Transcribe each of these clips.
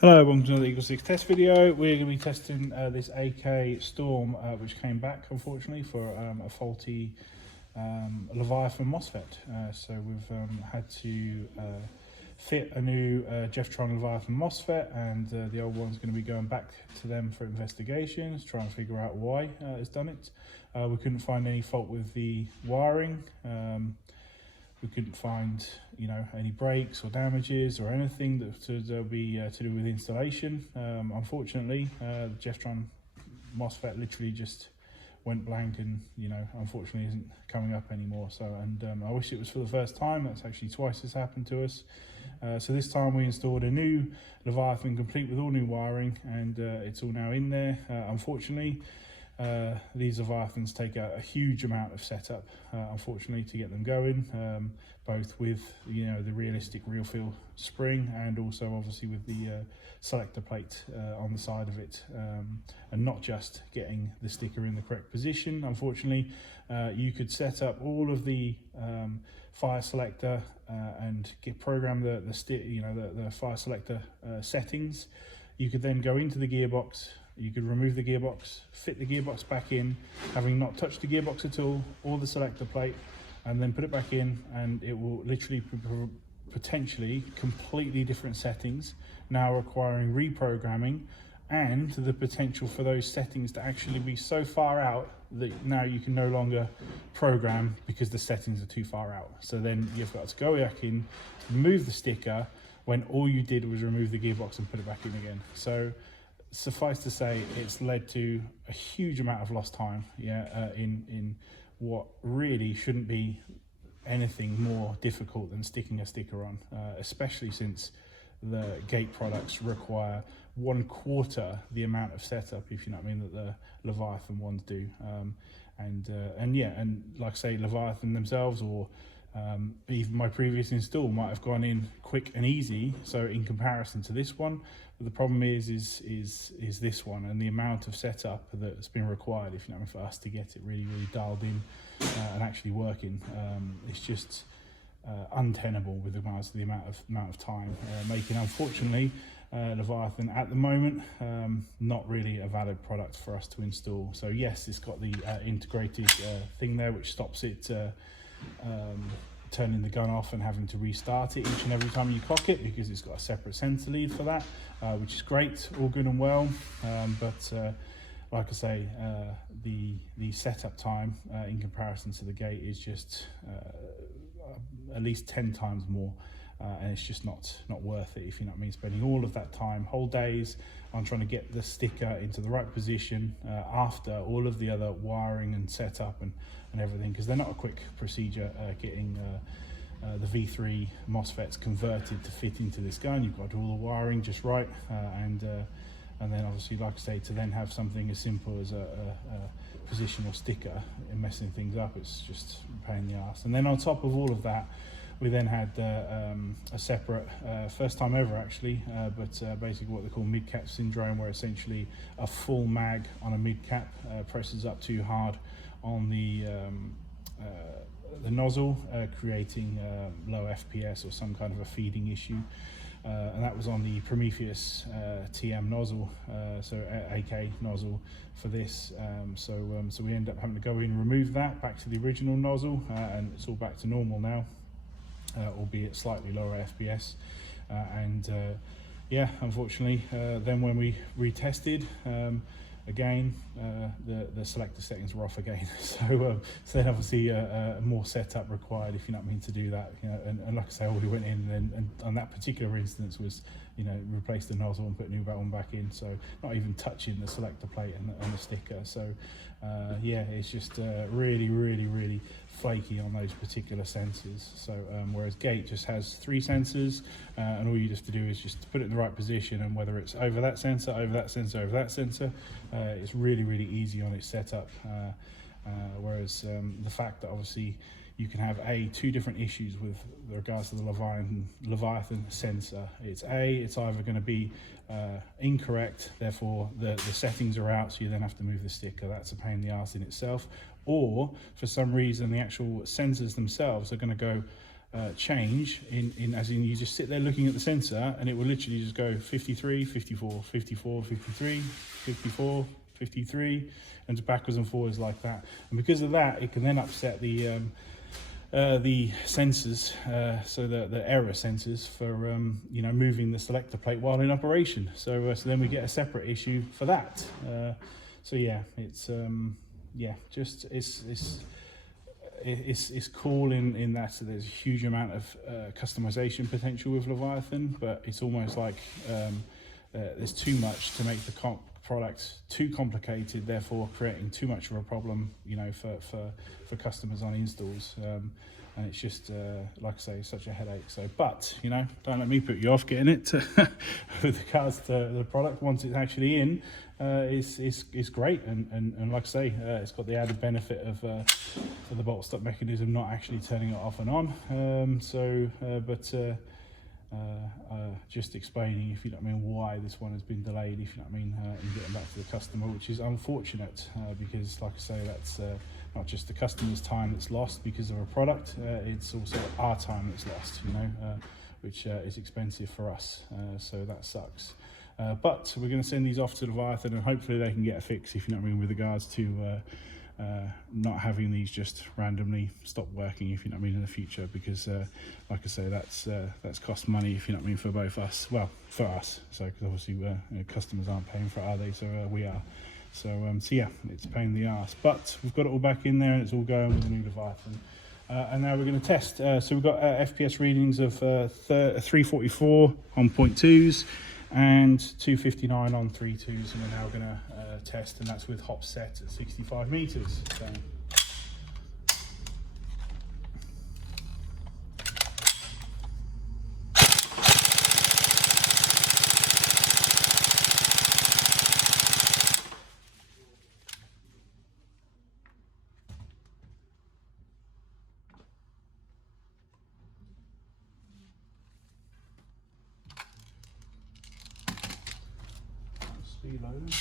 Hello, welcome to another Eagle 6 test video. We're going to be testing this AK Storm, which came back unfortunately for a faulty Leviathon Mosfet. So we've had to fit a new Jefftron Leviathon Mosfet, and the old one's going to be going back to them for investigations, trying to figure out why it's done it. We couldn't find any fault with the wiring. We couldn't find, any breaks or damages or anything that be to do with installation. Unfortunately, the Jefftron Mosfet literally just went blank, and unfortunately isn't coming up anymore. So, and I wish it was for the first time. That's actually twice has happened to us. So this time we installed a new Leviathan, complete with all new wiring, and it's all now in there. Unfortunately, these Leviathans take a huge amount of setup, unfortunately, to get them going, both with the realistic real feel spring, and also obviously with the selector plate on the side of it, and not just getting the sticker in the correct position. Unfortunately, you could set up all of the fire selector and program the fire selector settings. You could then go into the gearbox. You could remove the gearbox, fit the gearbox back in, having not touched the gearbox at all, or the selector plate, and then put it back in, and it will literally potentially completely different settings, now requiring reprogramming, and the potential for those settings to actually be so far out that now you can no longer program because the settings are too far out. So then you've got to go back in, remove the sticker, when all you did was remove the gearbox and put it back in again. So suffice to say, it's led to a huge amount of lost time, in what really shouldn't be anything more difficult than sticking a sticker on, especially since the Gate products require 1/4 the amount of setup, if you know what I mean, that the Leviathan ones do. And like I say, Leviathan themselves, or even my previous install, might have gone in quick and easy, so in comparison to this one. But the problem is this one, and the amount of setup that's been required, if you know, for us to get it really dialed in and actually working. It's just untenable with regards to the amount of time making. Unfortunately, Leviathan at the moment, not really a valid product for us to install. So yes, it's got the integrated thing there, which stops it turning the gun off and having to restart it each and every time you cock it, because it's got a separate sensor lead for that, which is great, all good and well. But like I say, the setup time in comparison to the Gate is just at least 10 times more. And it's just not worth it, if you know what I mean, spending all of that time, whole days, on trying to get the sticker into the right position after all of the other wiring and setup and everything, because they're not a quick procedure getting the V3 MOSFETs converted to fit into this gun. You've got to do all the wiring just right, and then obviously, like I say, to then have something as simple as a positional sticker and messing things up, it's just a pain in the ass. And then on top of all of that, we then had a separate, first time ever actually, but basically what they call mid-cap syndrome, where essentially a full mag on a mid-cap presses up too hard on the nozzle, creating low FPS or some kind of a feeding issue. And that was on the Prometheus TM nozzle, so AK nozzle for this. So we end up having to go in, remove that back to the original nozzle, and it's all back to normal now. Albeit slightly lower FPS, yeah, unfortunately, then when we retested, again, the selector settings were off again. So then obviously more setup required, if you know what I mean, to do that. And like I say, we went in and on that particular instance was, replace the nozzle and put a new one back in. So not even touching the selector plate and the sticker. So yeah, it's just really flaky on those particular sensors. So whereas Gate just has 3 sensors, and all you have to do is just put it in the right position, and whether it's over that sensor, over that sensor, over that sensor, it's really easy on its setup. Whereas the fact that obviously you can have 2 different issues with regards to the Leviathan sensor. It's either going to be incorrect, therefore the settings are out, so you then have to move the sticker. That's a pain in the ass in itself. Or for some reason the actual sensors themselves are going to go change in as in you just sit there looking at the sensor and it will literally just go 53, 54, 54, 53, 54, 53, and just backwards and forwards like that. And because of that, it can then upset the sensors, so the error sensors for you know, moving the selector plate while in operation. So then we get a separate issue for that. So yeah, it's yeah, just it's cool in that there's a huge amount of customization potential with Leviathan, but it's almost like there's too much to make the product too complicated, therefore creating too much of a problem, you know, for customers on installs. And it's just like I say, such a headache. So, but you know, don't let me put you off getting it with regards to the product. Once it's actually in, it's great, and like I say, it's got the added benefit of for the bolt stop mechanism not actually turning it off and on. Just explaining, if you know what I mean, why this one has been delayed, if you know what I mean, in getting back to the customer, which is unfortunate, because like I say, that's not just the customer's time that's lost because of a product, it's also our time that's lost, you know, which is expensive for us, so that sucks. But we're going to send these off to Leviathan and hopefully they can get a fix, if you know what I mean, with regards to not having these just randomly stop working, if you know what I mean, in the future, because like I say, that's cost money, if you know what I mean, for both us, well, for us, so because obviously you know, customers aren't paying for it, are they? So we are. So yeah, it's a pain in the ass, but we've got it all back in there and it's all going with the new Leviathan. And now we're going to test. So we've got FPS readings of 344 on 0.2s and 259 on 3.2s, and we're now going to test, and that's with hop set at 65 meters. So. Speed load.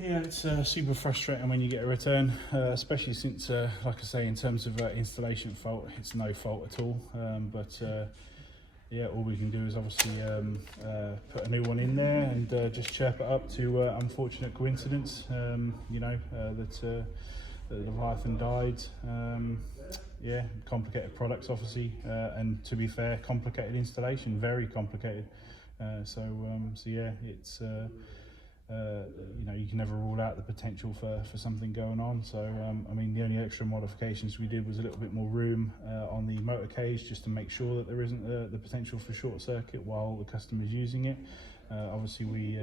Yeah, it's super frustrating when you get a return, especially since, like I say, in terms of installation fault, it's no fault at all. Yeah, all we can do is obviously put a new one in there and just chirp it up to unfortunate coincidence, you know, that the Leviathan died. Yeah, complicated products obviously, and to be fair, complicated installation, very complicated. So yeah, it's you know, you can never rule out the potential for something going on. So I mean, the only extra modifications we did was a little bit more room on the motor cage, just to make sure that there isn't the potential for short circuit while the customer is using it. Obviously we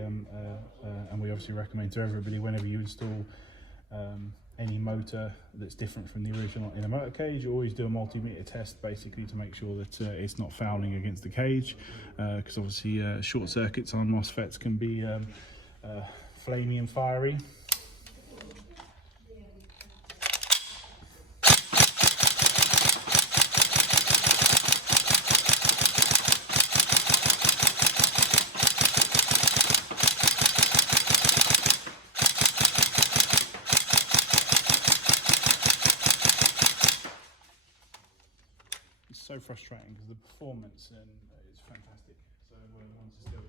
obviously recommend to everybody, whenever you install any motor that's different from the original in a motor cage, you always do a multimeter test, basically to make sure that it's not fouling against the cage, because obviously short circuits on Mosfets can be flamey and fiery. It's so frustrating because the performance and it's fantastic. So once it's still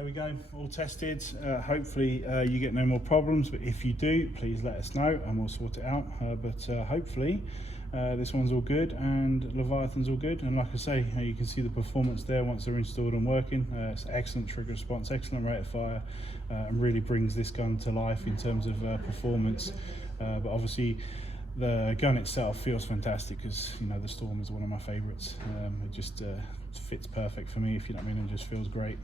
There we go, all tested. Hopefully you get no more problems, but if you do, please let us know and we'll sort it out. Hopefully this one's all good, and Leviathon's all good. And like I say, you can see the performance there once they're installed and working. It's excellent trigger response, excellent rate of fire, and really brings this gun to life in terms of performance. But obviously the gun itself feels fantastic, because you know the Storm is one of my favorites. It just fits perfect for me, if you know what I mean, and just feels great.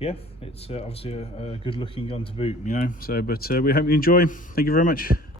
Yeah, it's obviously a good looking gun to boot, you know. So but we hope you enjoy. Thank you very much.